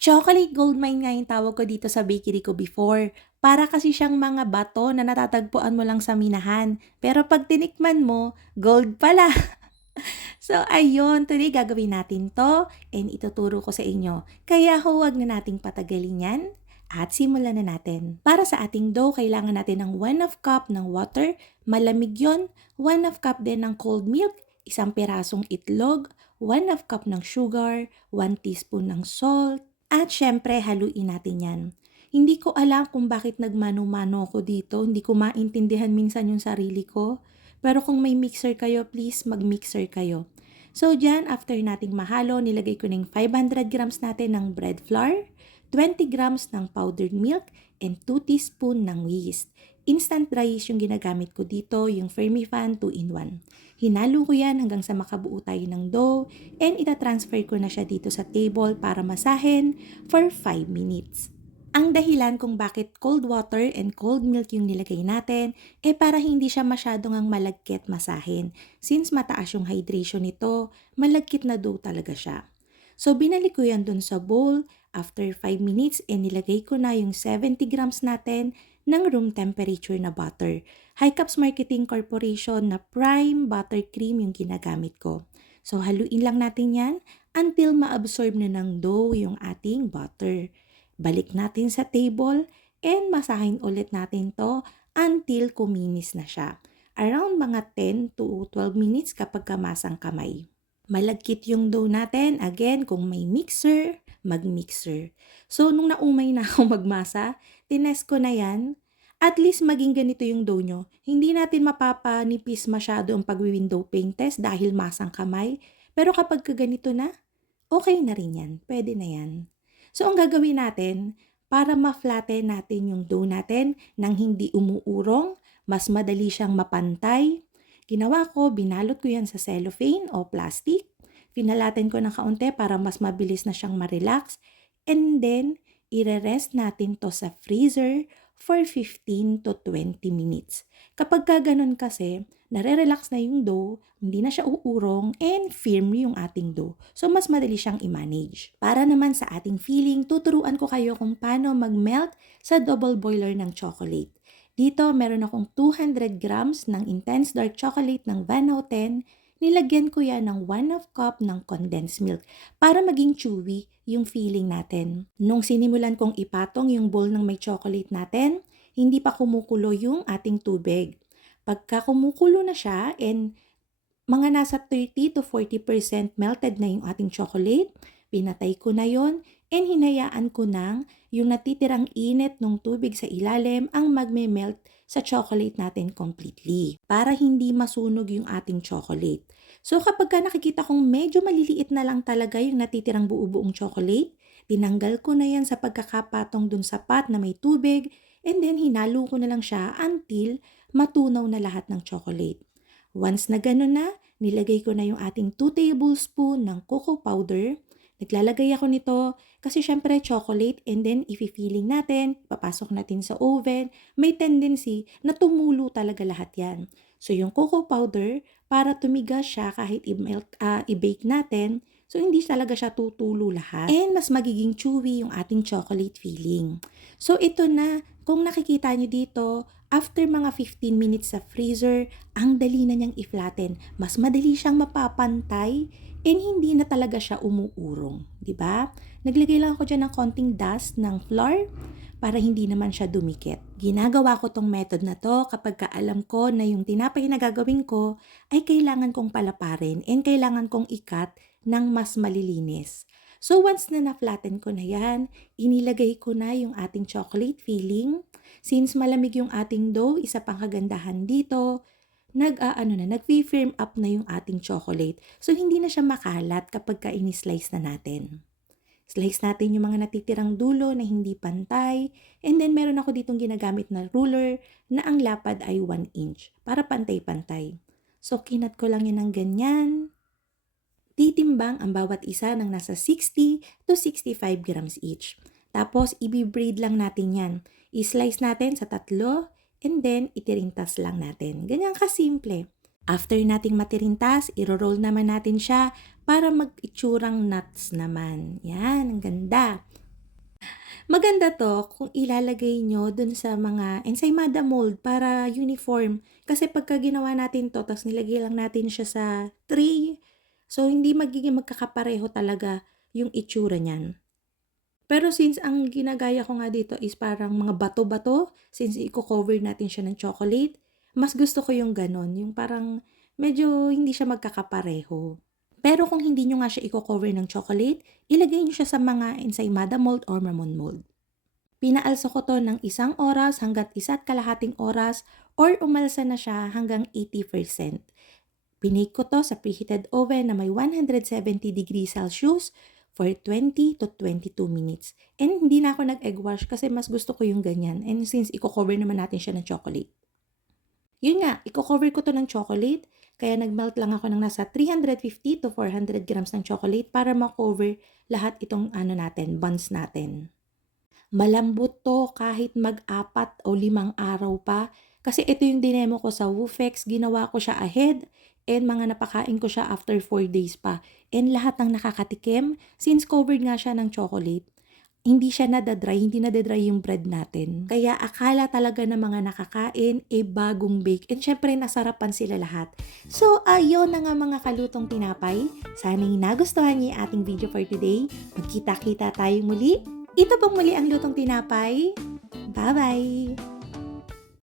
Chocolate goldmine nga yung tawag ko dito sa bakery ko before. Para kasi siyang mga bato na natatagpuan mo lang sa minahan. Pero pag tinikman mo, gold pala. So ayun, today gagawin natin to and ituturo ko sa inyo. Kaya huwag na nating patagalin yan at simulan na natin. Para sa ating dough, kailangan natin ng 1/2 cup ng water, malamig yon, 1/2 cup din ng cold milk, isang pirasong itlog, 1/2 cup ng sugar, 1 teaspoon ng salt, at syempre haluin natin yan. Hindi ko alam kung bakit nagmano-mano ako dito, hindi ko maintindihan minsan yung sarili ko. Pero kung may mixer kayo, please mag-mixer kayo. So dyan, after nating mahalo, nilagay ko ng 500 grams natin ng bread flour, 20 grams ng powdered milk, and 2 teaspoon ng yeast. Instant dry yeast yung ginagamit ko dito, yung Fermifan 2-in-1. Hinalo ko yan hanggang sa makabuo tayo ng dough and itatransfer ko na siya dito sa table para masahin for 5 minutes. Ang dahilan kung bakit cold water and cold milk yung nilagay natin, para hindi siya masyadong ang malagkit masahin. Since mataas yung hydration nito, malagkit na dough talaga siya. So binalik ko yan dun sa bowl, after 5 minutes, nilagay ko na yung 70 grams natin ng room temperature na butter. High Cups Marketing Corporation na prime buttercream yung ginagamit ko. So haluin lang natin yan until ma-absorb na ng dough yung ating butter. Balik natin sa table and masahin ulit natin to until kuminis na siya. Around mga 10 to 12 minutes kapag kamasang kamay. Malagkit yung dough natin. Again, kung may mixer, mag-mixer. So, nung naumay na ako magmasa, tinest ko na yan. At least maging ganito yung dough nyo. Hindi natin mapapanipis masyado ang pag-window pane test dahil masang kamay. Pero kapag ganito na, okay na rin yan. Pwede na yan. So, ang gagawin natin, para ma-flatten natin yung dough natin nang hindi umuurong, mas madali siyang mapantay. Ginawa ko, binalot ko yan sa cellophane o plastic. Pinalaten ko ng kaunti para mas mabilis na siyang ma-relax. And then, ire-rest natin to sa freezer for 15 to 20 minutes. Kapag ganun kasi, nare-relax na yung dough, hindi na siya uurong, and firm yung ating dough. So, mas madali siyang i-manage. Para naman sa ating filling, tuturuan ko kayo kung paano mag-melt sa double boiler ng chocolate. Dito, meron akong 200 grams ng intense dark chocolate ng Van Houten. Nilagyan ko yan ng 1/2 cup ng condensed milk para maging chewy yung filling natin. Nung sinimulan kong ipatong yung bowl ng may chocolate natin, hindi pa kumukulo yung ating tubig. Pagka kumukulo na siya and mga nasa 30 to 40% melted na yung ating chocolate, pinatay ko na yon and hinayaan ko nang yung natitirang init ng tubig sa ilalim ang magme-melt sa chocolate natin completely para hindi masunog yung ating chocolate. So kapag nakikita kong medyo maliliit na lang talaga yung natitirang buo-buong chocolate, tinanggal ko na yan sa pagkakapatong dun sa pot na may tubig and then hinalo ko na lang siya until matunaw na lahat ng chocolate. Once na gano'n na, nilagay ko na yung ating 2 tablespoon ng cocoa powder. Naglalagay ako nito kasi syempre chocolate and then ifi-filling natin, papasok natin sa oven, may tendency na tumulo talaga lahat yan. So yung cocoa powder, para tumigas siya kahit i-bake natin, so hindi talaga siya tutulo lahat. And mas magiging chewy yung ating chocolate filling. So ito na, kung nakikita nyo dito, after mga 15 minutes sa freezer, ang dali na niyang i-flatten. Mas madali siyang mapapantay and hindi na talaga siya umuurong, di ba? Naglagay lang ako dyan ng konting dust ng flour para hindi naman siya dumikit. Ginagawa ko tong method na to kapag alam ko na yung tinapay na gagawin ko ay kailangan kong palaparin and kailangan kong ikat ng mas malilinis. So once na na-flatten ko na yan, inilagay ko na yung ating chocolate filling. Since malamig yung ating dough, isa pang kagandahan dito, nag-firm up na yung ating chocolate. So, hindi na siya makalat kapag ini-slice na natin. Slice natin yung mga natitirang dulo na hindi pantay. And then, meron ako ditong ginagamit na ruler na ang lapad ay 1 inch para pantay-pantay. So, kinat ko lang yan ng ganyan. Titimbang ang bawat isa ng nasa 60 to 65 grams each. Tapos, i-braid lang natin yan. I-slice natin sa 3 and then itirintas lang natin. Ganyan kasimple. After nating matirintas, iro-roll naman natin siya para mag-itsurang nuts naman. Yan, ang ganda. Maganda 'to kung ilalagay nyo dun sa mga ensaymada mold para uniform. Kasi pagka ginawa natin 'to ta's nilagay lang natin siya sa tray, so hindi magiging magkakapareho talaga yung itsura niyan. Pero since ang ginagaya ko nga dito is parang mga bato-bato, since iko-cover natin siya ng chocolate, mas gusto ko yung gano'n, yung parang medyo hindi siya magkakapareho. Pero kung hindi niyo nga siya iko-cover ng chocolate, ilagay niyo siya sa mga ensaymada mold or mamon mold. Pinaalsa ko 'to ng 1 oras hangga't 1.5 oras or umalsa na siya hanggang 80%. Binake ko 'to sa preheated oven na may 170 degrees Celsius for 20 to 22 minutes. And hindi na ako nag-egg wash kasi mas gusto ko yung ganyan and since iko-cover naman natin siya ng chocolate. Yun nga, iko-cover ko 'to ng chocolate, kaya nag-melt lang ako ng nasa 350 to 400 grams ng chocolate para ma-cover lahat itong ano natin, buns natin. Malambot 'to kahit mag-4 o 5 araw pa, kasi ito yung dinemo ko sa Woofex, ginawa ko siya ahead and mga napakain ko siya after 4 days pa. And lahat ng nakakatikim, since covered nga siya ng chocolate, hindi nada-dry yung bread natin. Kaya akala talaga ng mga nakakain, bagong bake and syempre nasarapan sila lahat. So ayun na nga mga kalutong tinapay, sana'y nagustuhan niyo yung ating video for today. Magkita-kita tayong muli. Ito pong muli ang lutong tinapay. Bye-bye!